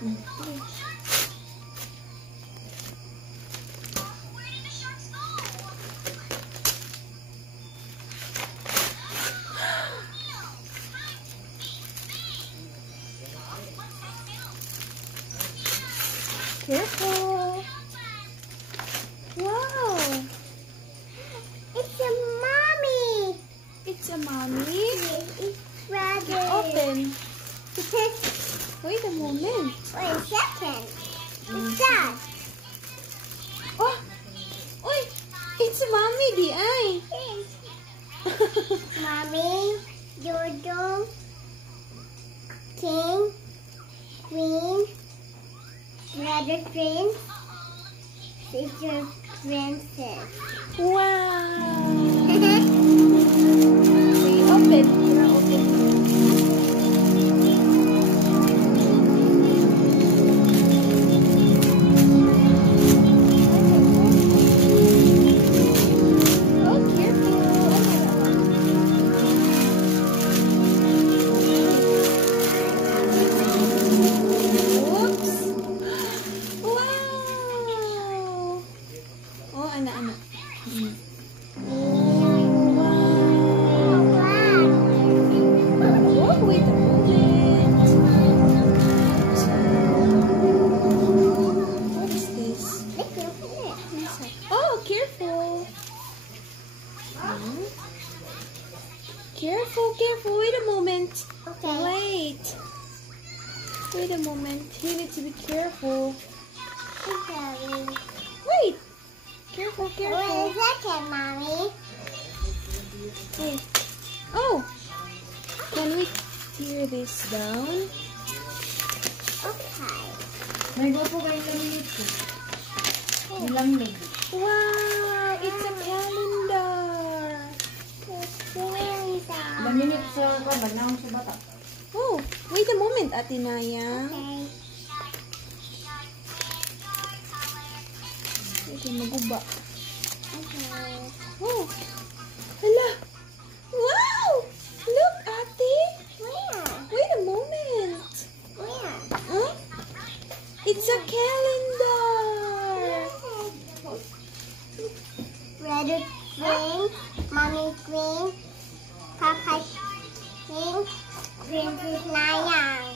Careful. Wow. It's a mommy. It's a mommy. It's rather. Open. Wait a moment. Wait a second. What's that? Oh. Oy. It's a mommy, di ay. Mommy, Dodo, King, Queen, Leather Prince, Sister Princess. Wow. Okay, open. Open. Anak. Oh, wait a moment. What is this? Oh, careful. Careful. Wait a moment. Okay. Wait a moment. You need to be careful. Okay. Wait. Careful. Wait a second, Mommy. Wait. Oh! Can we tear this down? Okay. May po kayo lamig ko. Lamig. Wow! It's a calendar! Laminit sa kabal na sa bata. Oh! Wait a moment, Ate Naya. Okay. Okay, maguba. Okay. Oh! Hala! Wow! Look, Ate! Where? Wait a moment! Where? Huh? It's a calendar! Leather Prince, Mommy Queen, Papa King, Princess Naya.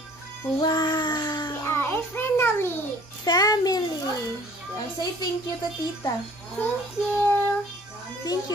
Wow! We are a family. Family! Say thank you to Tita. Thank you. Thank you.